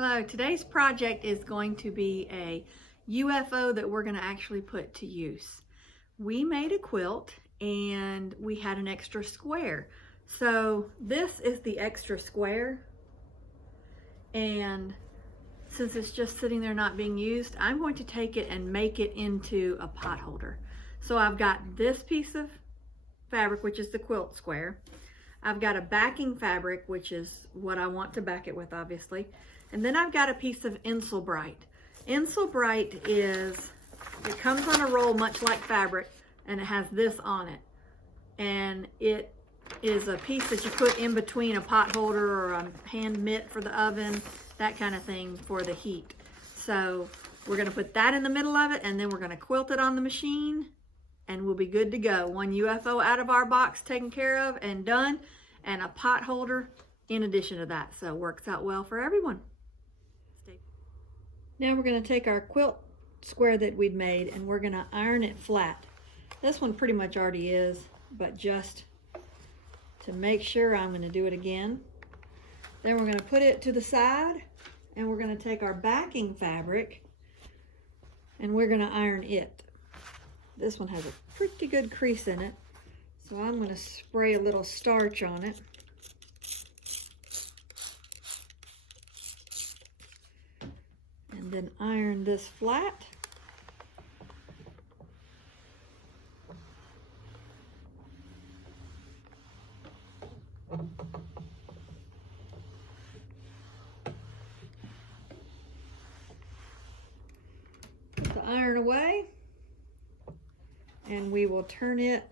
Hello, today's project is going to be a UFO that we're going to actually put to use. We made a quilt and we had an extra square. So this is the extra square, and since it's just sitting there not being used, I'm going to take it and make it into a pot holder. So I've got this piece of fabric, which is the quilt square. I've got a backing fabric, which is what I want to back it with, obviously. And then I've got a piece of Insulbrite. Insulbrite it comes on a roll much like fabric, and it has this on it. And it is a piece that you put in between a pot holder or a hand mitt for the oven, that kind of thing for the heat. So we're gonna put that in the middle of it, and then we're gonna quilt it on the machine, and we'll be good to go. One UFO out of our box taken care of and done, and a pot holder in addition to that. So it works out well for everyone. Now we're going to take our quilt square that we'd made and we're going to iron it flat. This one pretty much already is, but just to make sure, I'm going to do it again. Then we're going to put it to the side, and we're going to take our backing fabric and we're going to iron it. This one has a pretty good crease in it, so I'm going to spray a little starch on it. And then iron this flat. Put the iron away, and we will turn it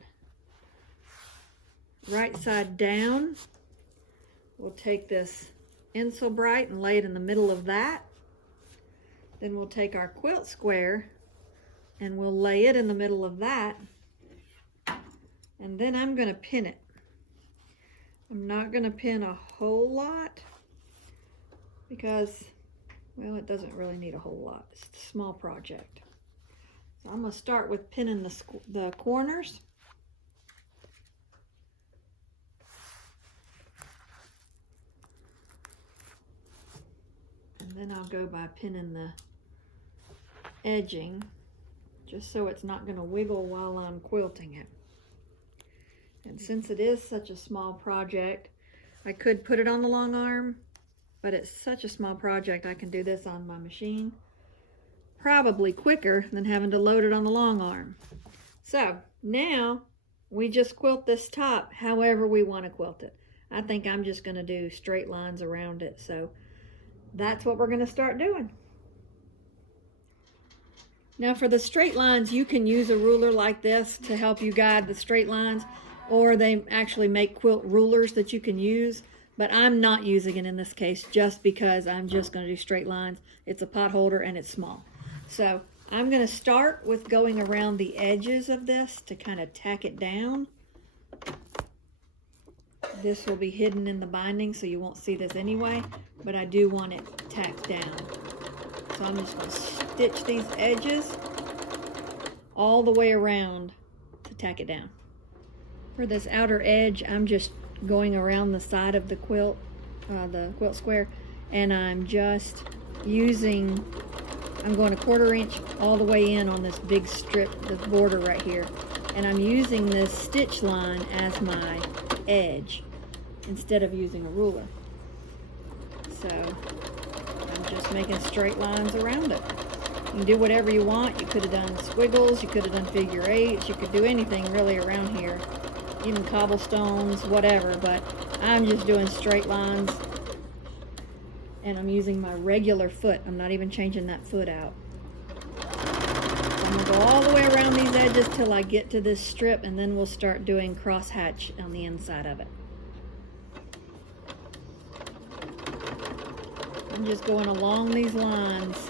right side down. We'll take this Insulbrite and lay it in the middle of that. Then we'll take our quilt square and we'll lay it in the middle of that. And then I'm going to pin it. I'm not going to pin a whole lot because, well, it doesn't really need a whole lot. It's a small project. So I'm going to start with pinning the corners. And then I'll go by pinning the edging, just so it's not going to wiggle while I'm quilting it. And since it is such a small project, I could put it on the long arm, but it's such a small project I can do this on my machine probably quicker than having to load it on the long arm. So now we just quilt this top however we want to quilt it. I think I'm just going to do straight lines around it, so that's what we're going to start doing. Now for the straight lines, you can use a ruler like this to help you guide the straight lines, or they actually make quilt rulers that you can use, but I'm not using it in this case just because I'm just going to do straight lines. It's a pot holder and it's small. So I'm going to start with going around the edges of this to kind of tack it down. This will be hidden in the binding, so you won't see this anyway, but I do want it tacked down. So I'm just going to stitch these edges all the way around to tack it down. For this outer edge, I'm just going around the side of the quilt square, and I'm just using, I'm going 1/4 inch all the way in on this big strip, this border right here, and I'm using this stitch line as my edge instead of using a ruler. So I'm just making straight lines around it. You can do whatever you want. You could have done squiggles, you could have done figure eights, you could do anything really around here, even cobblestones, whatever, but I'm just doing straight lines, and I'm using my regular foot. I'm not even changing that foot out. I'm going to go all the way around these edges till I get to this strip, and then we'll start doing crosshatch on the inside of it. I'm just going along these lines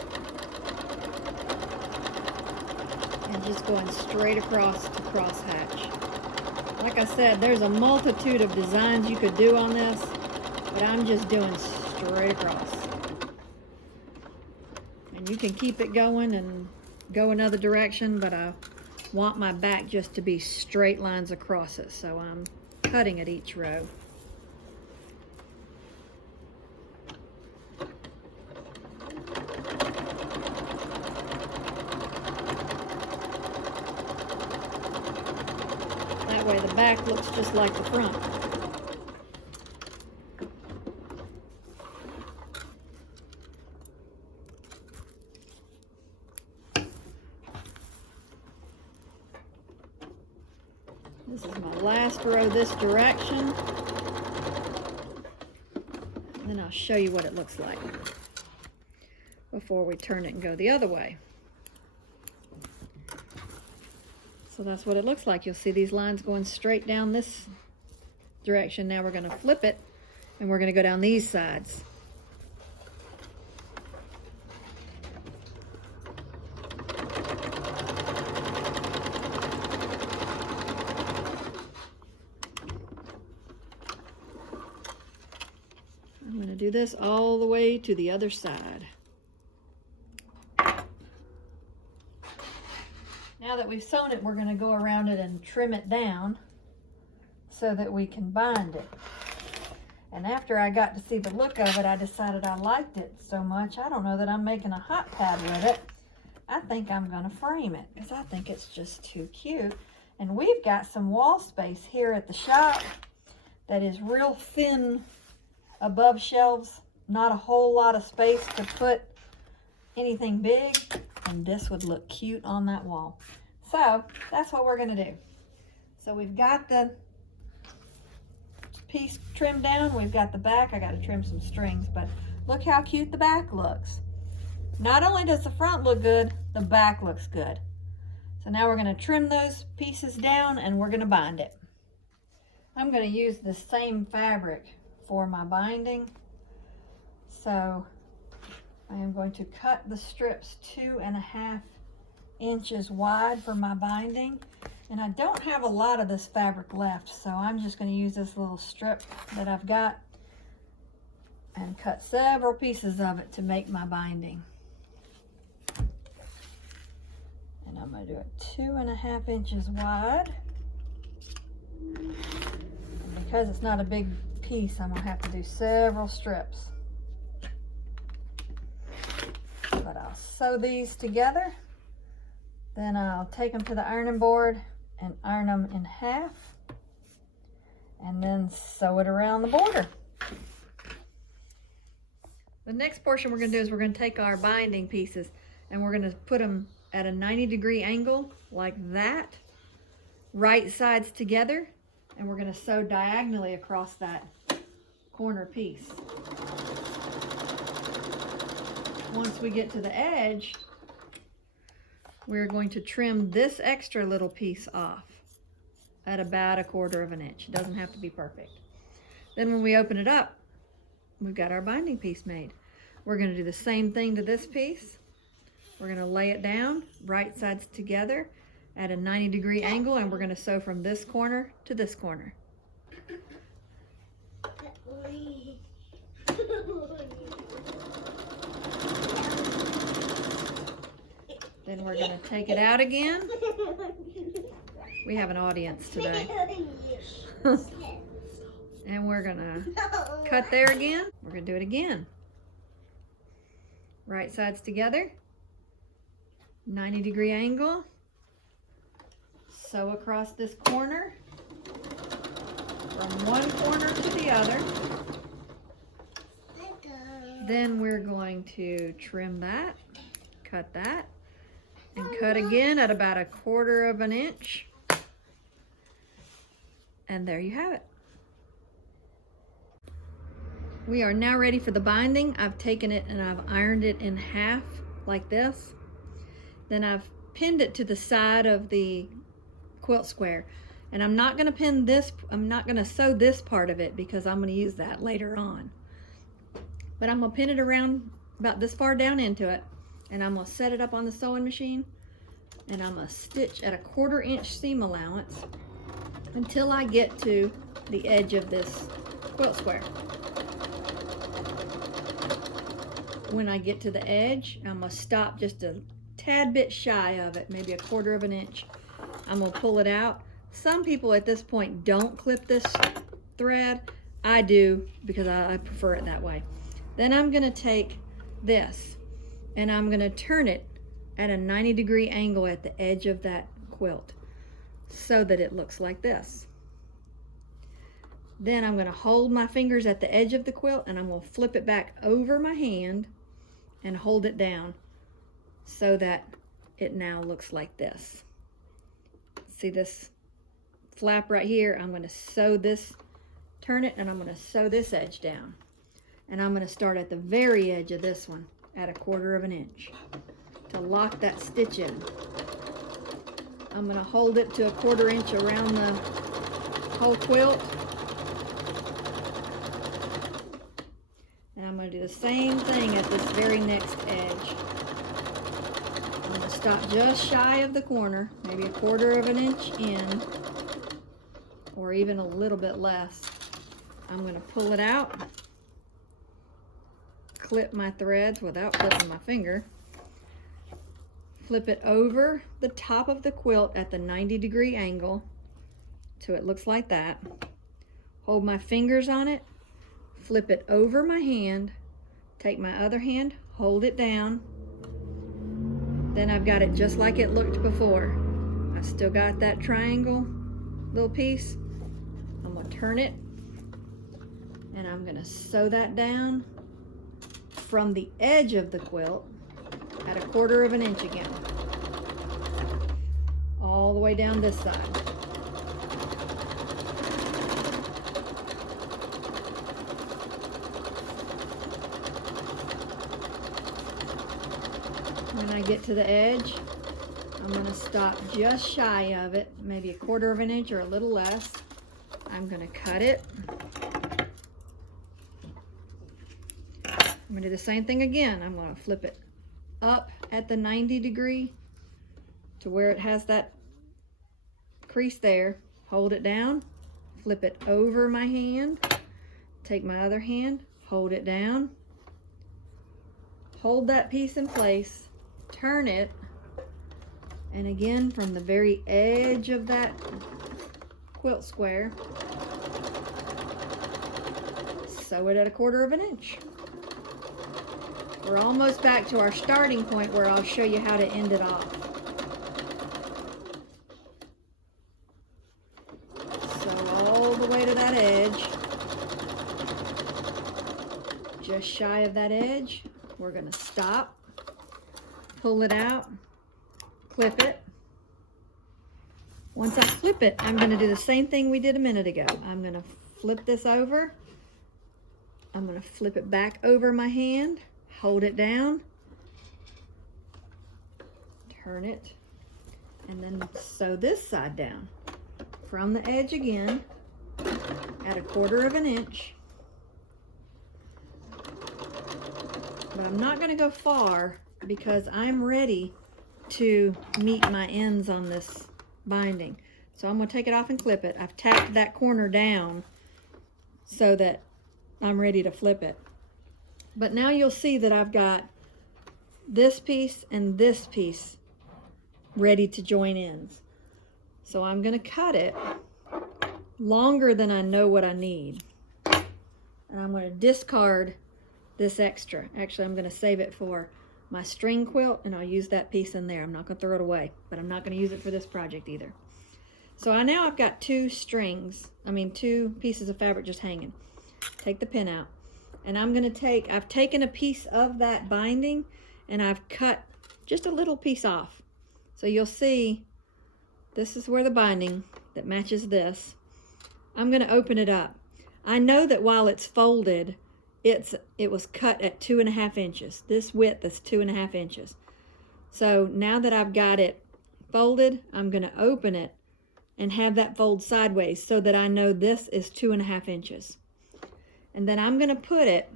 and just going straight across to crosshatch. Like I said, there's a multitude of designs you could do on this, but I'm just doing straight across. And you can keep it going and go another direction, but I want my back just to be straight lines across it, so I'm cutting at each row. That way the back looks just like the front. This is my last row this direction. And then I'll show you what it looks like before we turn it and go the other way. So that's what it looks like. You'll see these lines going straight down this direction. Now we're going to flip it and we're going to go down these sides. I'm going to do this all the way to the other side. Now that we've sewn it, we're going to go around it and trim it down so that we can bind it. And after I got to see the look of it, I decided I liked it so much. I don't know that I'm making a hot pad with it. I think I'm going to frame it because I think it's just too cute. And we've got some wall space here at the shop that is real thin above shelves. Not a whole lot of space to put anything big. And this would look cute on that wall. So that's what we're going to do. So we've got the piece trimmed down. We've got the back. I got to trim some strings, but look how cute the back looks. Not only does the front look good, the back looks good. So now we're going to trim those pieces down and we're going to bind it. I'm going to use the same fabric for my binding. So I am going to cut the strips 2.5 inches wide for my binding. And I don't have a lot of this fabric left, so I'm just going to use this little strip that I've got and cut several pieces of it to make my binding. And I'm going to do it 2.5 inches wide. And because it's not a big piece, I'm going to have to do several strips. But I'll sew these together, then I'll take them to the ironing board and iron them in half, and then sew it around the border. The next portion we're going to do is we're going to take our binding pieces and we're going to put them at a 90-degree angle like that, right sides together, and we're going to sew diagonally across that corner piece. Once we get to the edge, we're going to trim this extra little piece off at about 1/4 inch. It doesn't have to be perfect. Then when we open it up, we've got our binding piece made. We're going to do the same thing to this piece. We're going to lay it down, right sides together at a 90-degree angle, and we're going to sew from this corner to this corner. Then we're going to take it out again. We have an audience today. And we're going to cut there again. We're going to do it again. Right sides together. 90-degree angle. Sew across this corner. From one corner to the other. Then we're going to trim that. Cut that. And cut again at about 1/4 inch. And there you have it. We are now ready for the binding. I've taken it and I've ironed it in half like this. Then I've pinned it to the side of the quilt square. And I'm not going to pin this, I'm not going to sew this part of it because I'm going to use that later on. But I'm going to pin it around about this far down into it. And I'm going to set it up on the sewing machine, and I'm going to stitch at 1/4 inch seam allowance until I get to the edge of this quilt square. When I get to the edge, I'm going to stop just a tad bit shy of it, maybe 1/4 inch. I'm going to pull it out. Some people at this point don't clip this thread. I do because I prefer it that way. Then I'm going to take this and I'm going to turn it at a 90-degree angle at the edge of that quilt. so that it looks like this. Then I'm going to hold my fingers at the edge of the quilt and I'm going to flip it back over my hand and hold it down so that it now looks like this. See this flap right here? I'm going to sew this, turn it, and I'm going to sew this edge down. And I'm going to start at the very edge of this one at 1/4 of an inch to lock that stitch in. I'm going to hold it to 1/4 inch around the whole quilt. And I'm going to do the same thing at this very next edge. I'm going to stop just shy of the corner, maybe 1/4 of an inch in, or even a little bit less. I'm going to pull it out, clip my threads without clipping my finger, flip it over the top of the quilt at the 90-degree angle so it looks like that. Hold my fingers on it, flip it over my hand, take my other hand, hold it down. Then I've got it just like it looked before. I still got that triangle little piece. I'm going to turn it and I'm going to sew that down from the edge of the quilt at 1/4 of an inch again, all the way down this side. When I get to the edge, I'm going to stop just shy of it, maybe 1/4 of an inch or a little less. I'm going to cut it. I'm going to do the same thing again. I'm going to flip it up at the 90-degree to where it has that crease there. Hold it down, flip it over my hand, take my other hand, hold it down, hold that piece in place, turn it, and again from the very edge of that quilt square, sew it at 1/4 of an inch. We're almost back to our starting point where I'll show you how to end it off. Sew all the way to that edge. Just shy of that edge, we're going to stop, pull it out, clip it. Once I flip it, I'm going to do the same thing we did a minute ago. I'm going to flip this over. I'm going to flip it back over my hand, hold it down, turn it, and then sew this side down from the edge again at 1/4 of an inch. But I'm not going to go far because I'm ready to meet my ends on this binding. So I'm going to take it off and clip it. I've tacked that corner down so that I'm ready to flip it. But now you'll see that I've got this piece and this piece ready to join ends. So I'm going to cut it longer than I know what I need. And I'm going to discard this extra. Actually, I'm going to save it for my string quilt and I'll use that piece in there. I'm not going to throw it away, but I'm not going to use it for this project either. So I've got two pieces of fabric just hanging. Take the pin out. And I've taken a piece of that binding and I've cut just a little piece off. So you'll see this is where the binding that matches this. I'm going to open it up. I know that while it's folded, it was cut at 2.5 inches. This width is 2.5 inches. So now that I've got it folded, I'm going to open it and have that fold sideways so that I know this is 2.5 inches. And then I'm going to put it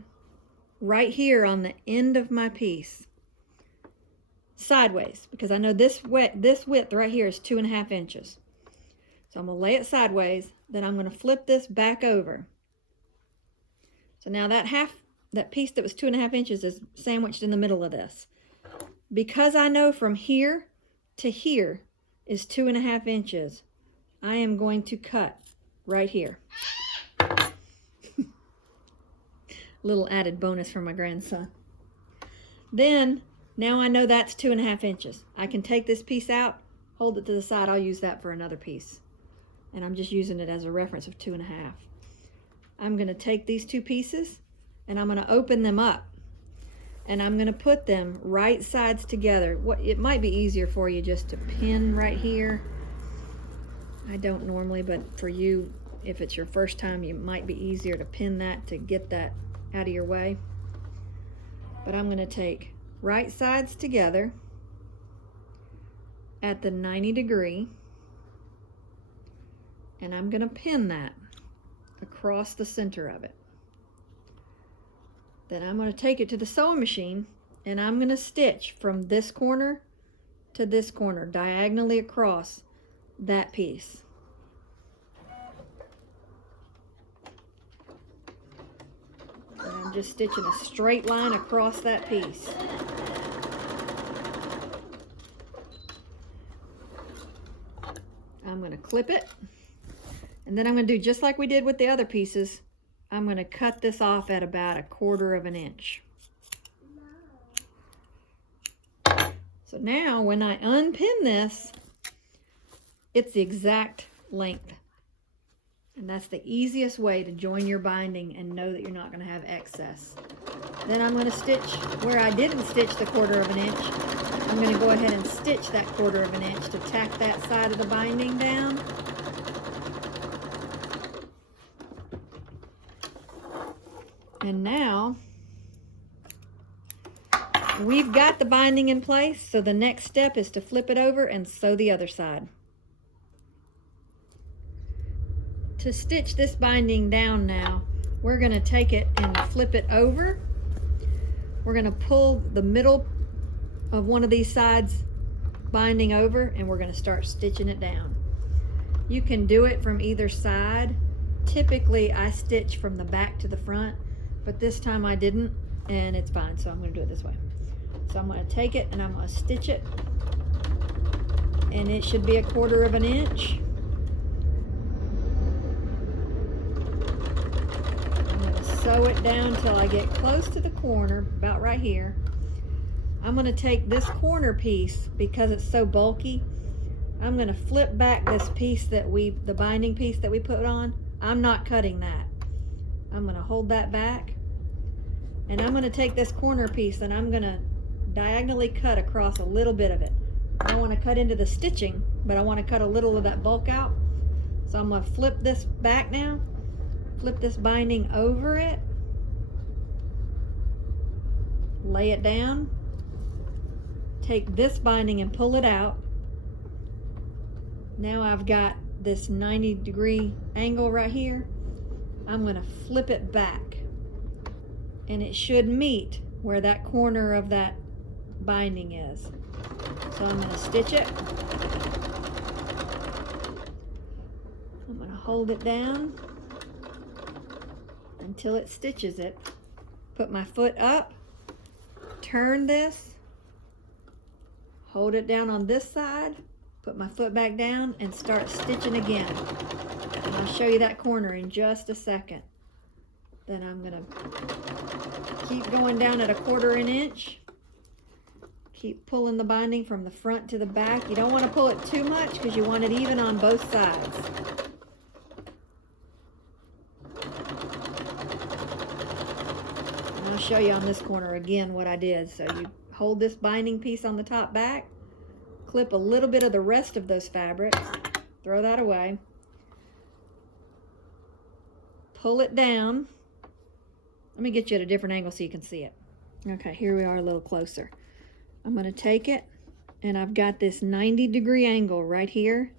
right here on the end of my piece, sideways, because I know this width right here is 2.5 inches. So I'm going to lay it sideways, then I'm going to flip this back over. So now that piece that was 2.5 inches is sandwiched in the middle of this. Because I know from here to here is 2.5 inches, I am going to cut right here. Little added bonus for my grandson. Then, now I know that's 2.5 inches. I can take this piece out, hold it to the side. I'll use that for another piece. And I'm just using it as a reference of 2.5. I'm gonna take these 2 pieces and I'm gonna open them up. And I'm gonna put them right sides together. It might be easier for you just to pin right here. I don't normally, but for you, if it's your first time, it might be easier to pin that to get that out of your way. But I'm gonna take right sides together at the 90 degree, and I'm gonna pin that across the center of it. Then I'm gonna take it to the sewing machine and I'm gonna stitch from this corner to this corner, diagonally across that piece. And I'm just stitching a straight line across that piece. I'm going to clip it, and then I'm going to do just like we did with the other pieces. I'm going to cut this off at about 1/4 inch. So now when I unpin this, it's the exact length. And that's the easiest way to join your binding and know that you're not going to have excess. Then I'm going to stitch where I didn't stitch the 1/4 inch. I'm going to go ahead and stitch that 1/4 inch to tack that side of the binding down. And now we've got the binding in place, so the next step is to flip it over and sew the other side. To stitch this binding down now, we're going to take it and flip it over. We're going to pull the middle of one of these sides binding over, and we're going to start stitching it down. You can do it from either side. Typically I stitch from the back to the front, but this time I didn't, and it's fine, so I'm going to do it this way. So I'm going to take it and I'm going to stitch it, and it should be 1/4 inch. Sew it down till I get close to the corner, about right here. I'm going to take this corner piece, because it's so bulky, I'm going to flip back this piece that the binding piece that we put on. I'm not cutting that. I'm going to hold that back, and I'm going to take this corner piece and I'm going to diagonally cut across a little bit of it. I don't want to cut into the stitching, but I want to cut a little of that bulk out. So I'm going to flip this back now. Flip this binding over it, lay it down, take this binding and pull it out. Now I've got this 90-degree angle right here. I'm going to flip it back, and it should meet where that corner of that binding is. So I'm going to stitch it. I'm going to hold it down until it stitches it. Put my foot up, turn this, hold it down on this side, put my foot back down, and start stitching again. And I'll show you that corner in just a second. Then I'm going to keep going down at 1/4 inch. Keep pulling the binding from the front to the back. You don't want to pull it too much because you want it even on both sides. And I'll show you on this corner again what I did. So you hold this binding piece on the top back, clip a little bit of the rest of those fabrics, throw that away, pull it down. Let me get you at a different angle so you can see it. Okay, here we are a little closer. I'm going to take it, and I've got this 90-degree angle right here.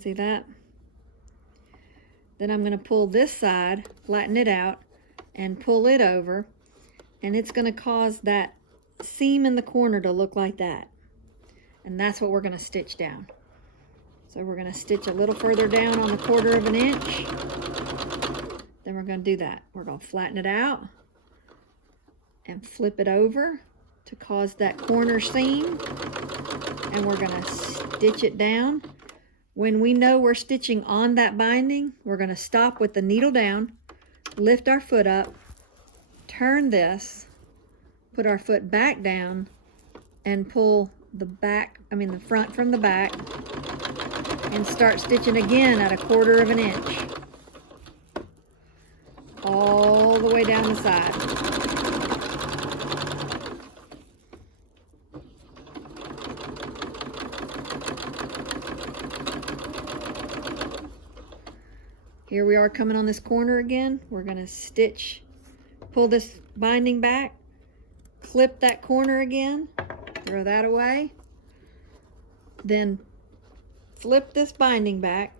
See that? Then I'm going to pull this side, flatten it out, and pull it over, and it's going to cause that seam in the corner to look like that. And that's what we're going to stitch down. So we're going to stitch a little further down on the 1/4 inch. Then we're going to do that. We're going to flatten it out and flip it over to cause that corner seam. And we're going to stitch it down. When we know we're stitching on that binding, we're going to stop with the needle down, lift our foot up, turn this, put our foot back down, and pull the front from the back, and start stitching again at 1/4 of an inch. All the way down the side. Here we are coming on this corner again. We're going to stitch, pull this binding back, clip that corner again, throw that away, then flip this binding back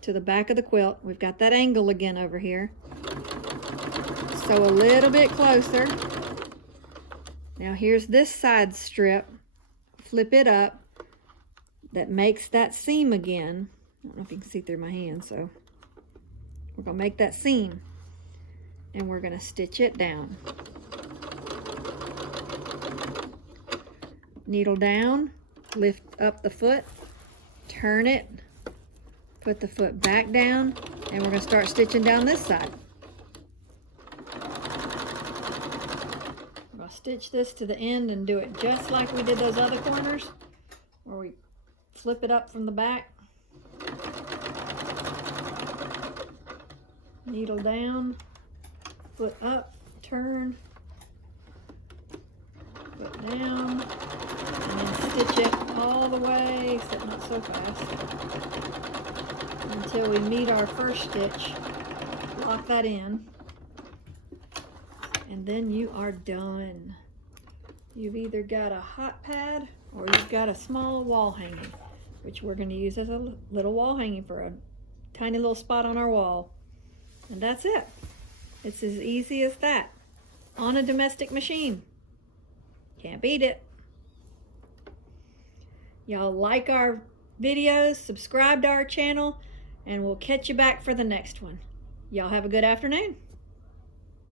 to the back of the quilt. We've got that angle again over here. So a little bit closer. Now here's this side strip. Flip it up. That makes that seam again. I don't know if you can see through my hand, so we're going to make that seam. And we're going to stitch it down. Needle down, lift up the foot, turn it, put the foot back down, and we're going to start stitching down this side. We're going to stitch this to the end and do it just like we did those other corners, where we flip it up from the back, needle down, foot up, turn, foot down, and then stitch it all the way, except not so fast, until we meet our first stitch. Lock that in, and then you are done. You've either got a hot pad or you've got a small wall hanging, which we're going to use as a little wall hanging for a tiny little spot on our wall. And that's it. It's as easy as that on a domestic machine. Can't beat it. Y'all like our videos, subscribe to our channel, and we'll catch you back for the next one. Y'all have a good afternoon.